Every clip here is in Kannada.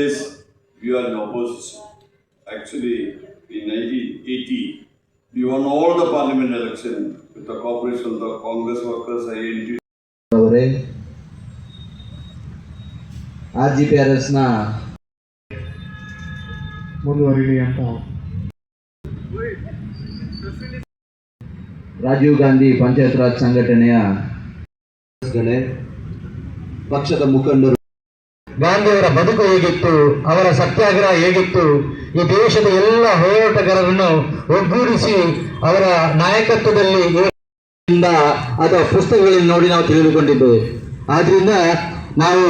Yes, we are in opposition. Actually, in 1980, we won all the parliament election with the cooperation of the Congress workers, INT. ಅವರೇ RGPRS ಮುಂದುವರಿಲಿ ಅಂತ ರಾಜೀವ್ ಗಾಂಧಿ ಪಂಚಾಯತ್ ರಾಜ್ ಸಂಘಟನೆಯ ಪಕ್ಷದ ಮುಖಂಡರು ಗಾಂಧಿಯವರ ಬದುಕು ಹೇಗಿತ್ತು, ಅವರ ಸತ್ಯಾಗ್ರಹ ಹೇಗಿತ್ತು, ಈ ದೇಶದ ಎಲ್ಲ ಹೋರಾಟಗಾರರನ್ನು ಒಗ್ಗೂಡಿಸಿ ಅವರ ನಾಯಕತ್ವದಲ್ಲಿ ಅಥವಾ ಪುಸ್ತಕಗಳಲ್ಲಿ ನೋಡಿ ನಾವು ತಿಳಿದುಕೊಂಡಿದ್ದೇವೆ. ಆದ್ರಿಂದ ನಾವು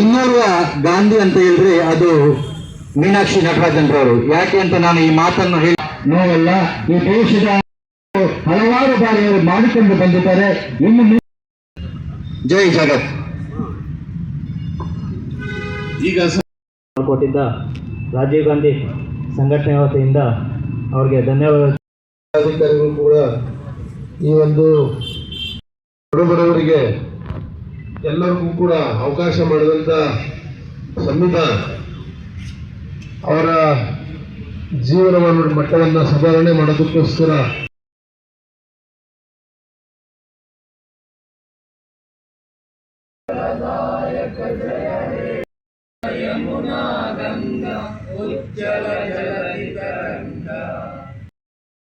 ಇನ್ನೋರ್ವ ಗಾಂಧಿ ಅಂತ ಹೇಳಿದ್ರೆ ಅದು ಮೀನಾಕ್ಷಿ ನಟರಾಜನ್ರವರು. ಯಾಕೆ ಅಂತ ನಾನು ಈ ಮಾತನ್ನು ಹೇಳಿ ನೋವಲ್ಲ, ಈ ದೇಶದ ಹಲವಾರು ಬಾರಿ ಅವರು ಮಾಡಿಕೊಂಡು ಬಂದಿದ್ದಾರೆ. ಇನ್ನು ಜೈ ಜಗತ್. ಈಗ ಕೊಟ್ಟಿದ್ದ ರಾಜೀವ್ ಗಾಂಧಿ ಸಂಘಟನೆ ವತಿಯಿಂದ ಅವರಿಗೆ ಧನ್ಯವಾದ. ಅಧಿಕಾರಿಗಳು ಕೂಡ ಈ ಒಂದು ಬಡವರಿಗೆ ಎಲ್ಲರಿಗೂ ಕೂಡ ಅವಕಾಶ ಮಾಡಿದಂಥ ಸಂವಿಧಾನ ಅವರ ಜೀವನ ಮಟ್ಟವನ್ನು ಸುಧಾರಣೆ ಮಾಡೋದಕ್ಕೋಸ್ಕರ ಯಮುನಾ ಗಂಗಾ ಉಜ್ಜಲ ಜಲಧಿ ತರಂಗಾ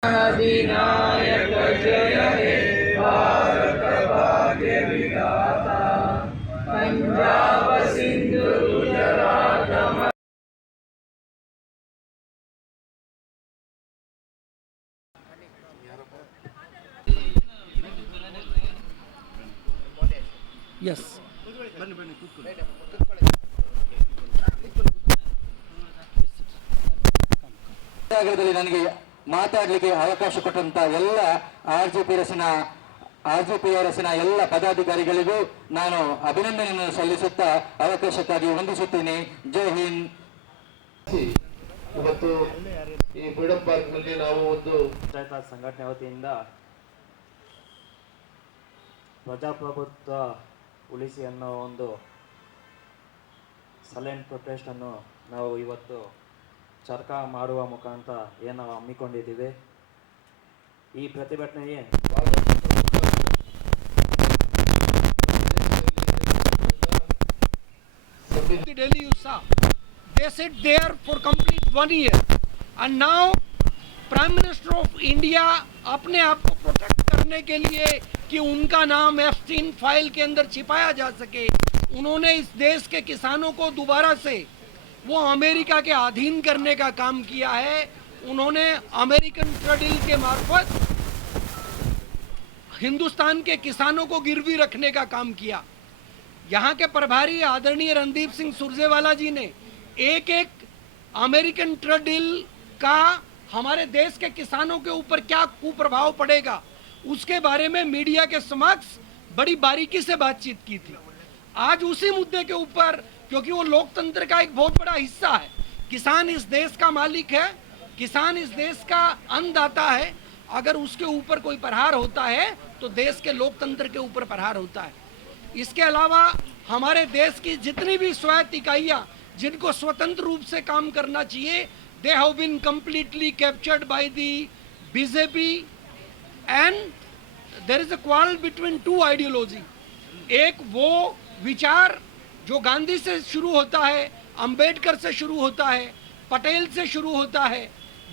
ಅಧಿನಾಯಕ ಜಯ ಹೇ ಭಾರತ ಭಾಗ್ಯ ವಿಧಾತ ಪಂಜಾಬ ಸಿಂಧು ಗುಜರಾತ. ಎಸ್ ಸತ್ಯಾಗ್ರಹದಲ್ಲಿ ನನಗೆ ಮಾತಾಡಲಿಕ್ಕೆ ಅವಕಾಶ ಕೊಟ್ಟಂತ ಎಲ್ಲ RGPRS ಎಲ್ಲ ಪದಾಧಿಕಾರಿಗಳಿಗೂ ನಾನು ಅಭಿನಂದನೆಯನ್ನು ಸಲ್ಲಿಸುತ್ತಾ ಅವಕಾಶಕ್ಕಾಗಿ ವಂದಿಸುತ್ತೇನೆ. ಜೈ ಹಿಂದ್. ಇವತ್ತು ಈ ಫ್ರೀಡಂ ಪಾರ್ಕ್ ನಲ್ಲಿ ನಾವು ಒಂದು ಪಂಚಾಯತ್ ಸಂಘಟನೆ ವತಿಯಿಂದ ಪ್ರಜಾಪ್ರಭುತ್ವ ಉಳಿಸಿ ಅನ್ನೋ ಒಂದು ಸೈಲೆಂಟ್ ಪ್ರೊಟೆಸ್ಟ್ ಅನ್ನು ನಾವು ಇವತ್ತು ಚರ್ಚಾ ಮಾಡುವ ಮುಖಾಂತರ ಏನು ನಾವು ಹಮ್ಮಿಕೊಂಡಿದ್ದೀವಿ. ಈ ಪ್ರತಿಭಟನೆಗೆ Delhi you saw, they sit there for complete 1 year and now Prime Minister of India अपने आप को प्रोटेक्ट करने के लिए कि उनका नाम एप्स्टीन फाइल के अंदर छिपाया जा सके, उन्होंने इस देश के किसानों को दोबारा से वो अमेरिका के अधीन करने का काम किया है. उन्होंने अमेरिकन ट्रेडिल के मार्फत हिंदुस्तान के किसानों को गिरवी रखने का काम किया. यहाँ के प्रभारी आदरणीय रणदीप सिंह सुरजेवाला जी ने एक अमेरिकन ट्रेडिल का हमारे देश के किसानों के ऊपर क्या कुप्रभाव पड़ेगा उसके बारे में मीडिया के समक्ष बड़ी बारीकी से बातचीत की थी. आज उसी मुद्दे के ऊपर, क्योंकि वो लोकतंत्र का एक बहुत बड़ा हिस्सा है, किसान इस देश का मालिक है, किसान इस देश का अन्नदाता है, अगर उसके ऊपर कोई प्रहार होता है तो देश के लोकतंत्र के ऊपर प्रहार होता है. इसके अलावा हमारे देश की जितनी भी स्वायत्त इकाइयाँ जिनको स्वतंत्र रूप से काम करना चाहिए, they have been completely captured by the BJP and there is a quarrel between two ideology. एक वो विचार जो गांधी से शुरू होता है, अंबेडकर से शुरू होता है, पटेल से शुरू होता है,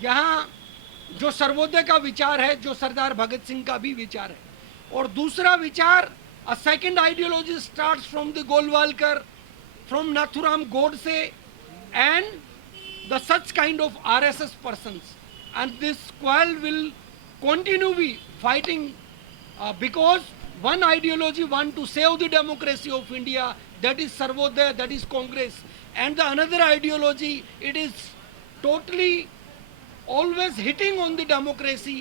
यहाँ जो सर्वोदय का विचार है, जो सरदार भगत सिंह का भी विचार है. और दूसरा विचार, a second ideology starts from the Golwalkar, from Nathuram Godse and the such kind of RSS persons, and this quarrel will continue be fighting because one ideology want to save the democracy of India, that is Sarvodaya, that is Congress, and the another ideology, it is totally always hitting on the democracy,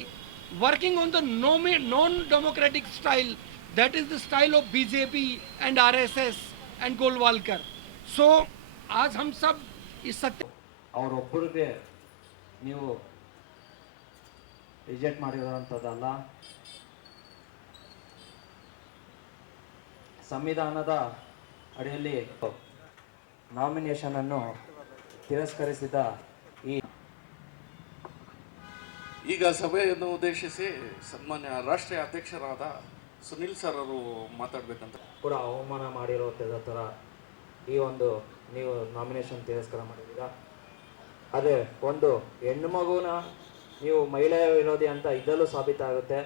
working on the non-democratic style, that is the style of BJP and RSS and Golwalkar. So आज हम सब इस सत्य ಅವರೊಬ್ಬರಿಗೆ ನೀವು ರಿಜೆಕ್ಟ್ ಮಾಡಿರೋಂಥದ್ದಲ್ಲ. ಸಂವಿಧಾನದ ಅಡಿಯಲ್ಲಿ ನಾಮಿನೇಷನನ್ನು ತಿರಸ್ಕರಿಸಿದ ಈ ಈಗ ಸಭೆಯನ್ನು ಉದ್ದೇಶಿಸಿ ಸನ್ಮಾನ್ಯ ರಾಷ್ಟ್ರೀಯ ಅಧ್ಯಕ್ಷರಾದ ಸುನಿಲ್ ಸರ್ ಅವರು ಮಾತಾಡಬೇಕಂತ ಕೂಡ ಅವಮಾನ ಮಾಡಿರೋ ಥರ ಈ ಒಂದು ನೀವು ನಾಮಿನೇಷನ್ ತಿರಸ್ಕಾರ ಮಾಡಿದ್ದೀರಾ. ಅದೇ ಒಂದು ಹೆಣ್ಣು ಮಗುನ ನೀವು ಮಹಿಳೆಯ ವಿರೋಧಿ ಅಂತ ಇದರಲ್ಲೂ ಸಾಬೀತಾಗುತ್ತೆ.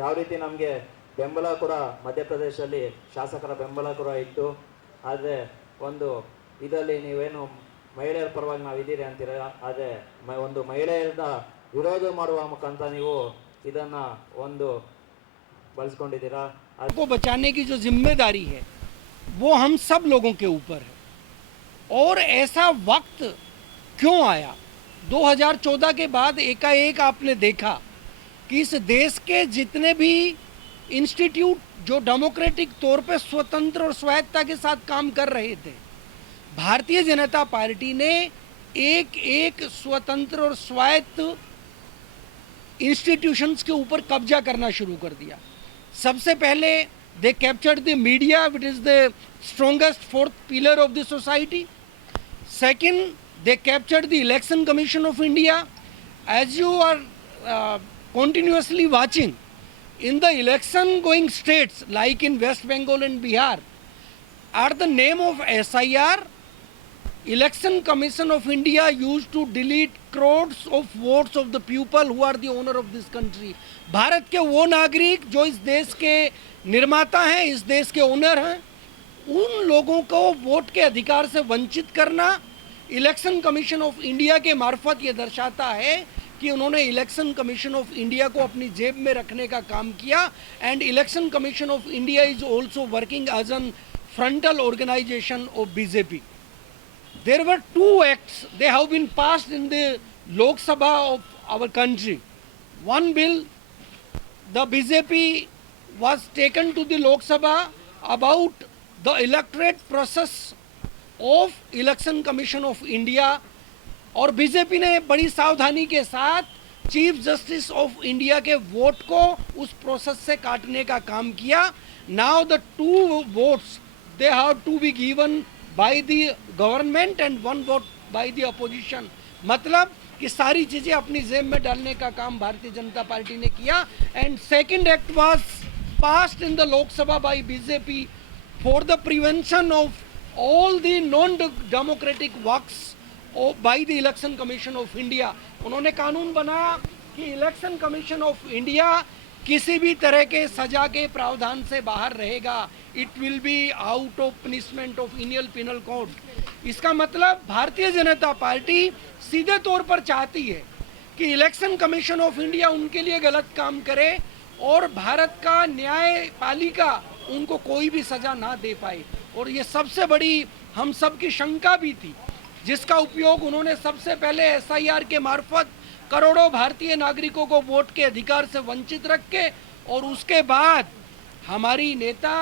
ಯಾವ ರೀತಿ ನಮಗೆ ಬೆಂಬಲ ಕೂಡ ಮಧ್ಯಪ್ರದೇಶದಲ್ಲಿ ಶಾಸಕರ ಬೆಂಬಲ ಕೂಡ ಇತ್ತು. ಆದರೆ ಒಂದು ಇದರಲ್ಲಿ ನೀವೇನು ಮಹಿಳೆಯರ ಪರವಾಗಿ ನಾವಿದ್ದೀರಿ ಅಂತೀರ, ಆದರೆ ಒಂದು ಮಹಿಳೆಯರ ವಿರೋಧ ಮಾಡುವ ಮುಖಾಂತರ ನೀವು ಇದನ್ನು ಒಂದು ಬಳಸ್ಕೊಂಡಿದ್ದೀರಾ. को बचाने की जो जिम्मेदारी है वो हम सब लोगों के ऊपर है. और ऐसा वक्त क्यों आया? 2014 के बाद एकाएक आपने देखा कि इस देश के जितने भी इंस्टीट्यूट जो डेमोक्रेटिक तौर पे स्वतंत्र और स्वायत्ता के साथ काम कर रहे थे, भारतीय जनता पार्टी ने एक एक स्वतंत्र और स्वायत्त इंस्टीट्यूशंस के ऊपर कब्जा करना शुरू कर दिया. सबसे पहले दे captured the media, which is the strongest fourth pillar of the society. Second, they captured the election commission of India. As you are continuously watching, in the election going states like in West Bengal and Bihar, at the name of SIR, election commission of India used to delete crores of votes of the people who are the owner of this country. Bharat के वो नागरिक जो इस देश के निर्माता हैं, इस देश के ओनर हैं, उन लोगों को वोट के अधिकार से वंचित करना इलेक्शन कमीशन ऑफ इंडिया के मार्फत ये दर्शाता है कि उन्होंने इलेक्शन कमीशन ऑफ इंडिया को अपनी जेब में रखने का काम किया. And election commission of India is also working as an frontal organization of BJP. There were 2 acts they have been passed in the Lok Sabha of our country. One bill, the BJP was taken to the Lok Sabha about the electorate process of election commission of India, और बीजेपी ने बड़ी सावधानी के साथ चीफ जस्टिस ऑफ इंडिया के वोट को उस प्रोसेस से काटने का काम किया. Now the 2 votes they have to be given by the government and 1 vote by the opposition. मतलब कि सारी चीज़ें अपनी जेब में डालने का काम भारतीय जनता पार्टी ने किया. And second act was passed in the Lok Sabha by BJP for the prevention of all the non-democratic works by the election commission of India. उन्होंने कानून बनाया कि इलेक्शन कमीशन ऑफ इंडिया किसी भी तरह के सजा के प्रावधान से बाहर रहेगा. It will be out of punishment of Indian penal code. इसका मतलब भारतीय जनता पार्टी सीधे तौर पर चाहती है कि इलेक्शन कमीशन ऑफ इंडिया उनके लिए गलत काम करे और भारत का न्यायपालिका उनको कोई भी सजा ना दे पाए. और ये सबसे बड़ी हम सब की शंका भी थी, जिसका उपयोग उन्होंने सबसे पहले SIR के मार्फत करोड़ों भारतीय नागरिकों को वोट के अधिकार से वंचित रख के, और उसके बाद हमारी नेता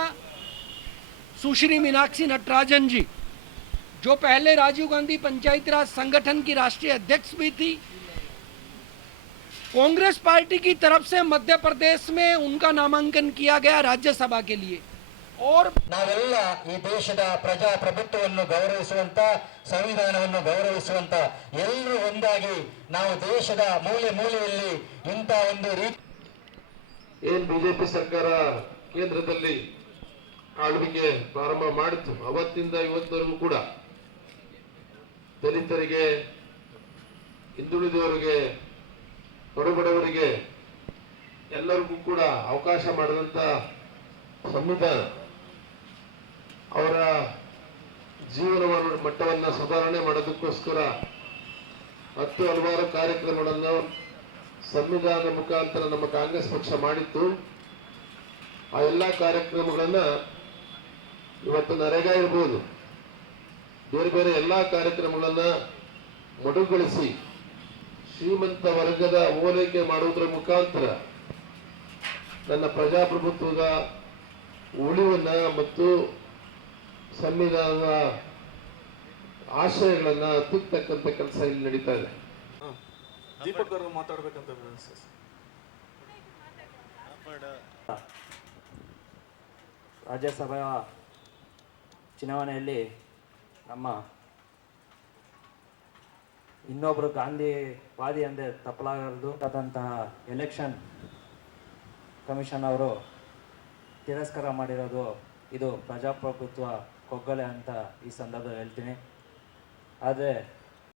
सुश्री मीनाक्षी नटराजन जी, जो पहले राजीव गांधी पंचायती राज संगठन की राष्ट्रीय अध्यक्ष भी थी, कांग्रेस पार्टी की तरफ से मध्य प्रदेश में उनका नामांकन किया गया राज्यसभा के लिए. और ನಾವೆಲ್ಲ ಈ ದೇಶದ ಪ್ರಜಾಪ್ರಭುತ್ವವನ್ನು ಗೌರವಿಸುವಂತ, ಸಂವಿಧಾನವನ್ನು ಗೌರವಿಸುವಂತ ಎಲ್ಲರೂ ಒಂದಾಗಿ ನಾವು ದೇಶದ ಮೂಲೆ ಮೂಲೆಯಲ್ಲಿ ಇಂಥ ಒಂದು ಏನ್ ಬಿಜೆಪಿ ಸರ್ಕಾರ ಕೇಂದ್ರದಲ್ಲಿ ಆಳ್ವಿಕೆ ಪ್ರಾರಂಭ ಮಾಡಿತು, ಅವತ್ತಿಂದ ಇವತ್ತವರೆಗೂ ಕೂಡ ದಲಿತರಿಗೆ, ಹಿಂದುಳಿದವರಿಗೆ, ಹೊರಬಡವರಿಗೆ ಎಲ್ಲರಿಗೂ ಕೂಡ ಅವಕಾಶ ಮಾಡಿದಂತ ಸಂವಿಧಾನ ಅವರ ಜೀವನ ಮಟ್ಟವನ್ನು ಸುಧಾರಣೆ ಮಾಡೋದಕ್ಕೋಸ್ಕರ ಹಲವಾರು ಕಾರ್ಯಕ್ರಮಗಳನ್ನು ಸಂವಿಧಾನದ ಮುಖಾಂತರ ನಮ್ಮ ಕಾಂಗ್ರೆಸ್ ಪಕ್ಷ ಮಾಡಿತ್ತು. ಆ ಎಲ್ಲ ಕಾರ್ಯಕ್ರಮಗಳನ್ನ ಇವತ್ತು ನರೇಗಾ ಇರ್ಬೋದು, ಬೇರೆ ಬೇರೆ ಎಲ್ಲ ಕಾರ್ಯಕ್ರಮಗಳನ್ನ ಮೊಟಕುಗೊಳಿಸಿ ಶ್ರೀಮಂತ ವರ್ಗದ ಓಲೈಕೆ ಮಾಡುವುದರ ಮುಖಾಂತರ ನನ್ನ ಪ್ರಜಾಪ್ರಭುತ್ವದ ಉಳಿವನ್ನ ಮತ್ತು ಸಂವಿಧಾನದ ಆಶಯಗಳನ್ನ ಹತ್ತತಕ್ಕಂಥ ಕೆಲಸ ಇಲ್ಲಿ ನಡೀತಾ ಇದೆ. ದೀಪಕ್ ಅವರು ಮಾತಾಡ್ಬೇಕಂತ ಸರ್. ರಾಜ್ಯಸಭೆಯ ಚುನಾವಣೆಯಲ್ಲಿ ನಮ್ಮ ಇನ್ನೊಬ್ಬರು ಗಾಂಧಿವಾದಿ ಅಂದರೆ ತಪ್ಪಲಾಗದು ಆದಂತಹ ಎಲೆಕ್ಷನ್ ಕಮಿಷನ್ ಅವರು ತಿರಸ್ಕಾರ ಮಾಡಿರೋದು ಇದು ಪ್ರಜಾಪ್ರಭುತ್ವ ಕೊಗ್ಗಲೆ ಅಂತ ಈ ಸಂದರ್ಭದಲ್ಲಿ ಹೇಳ್ತೀನಿ. ಆದರೆ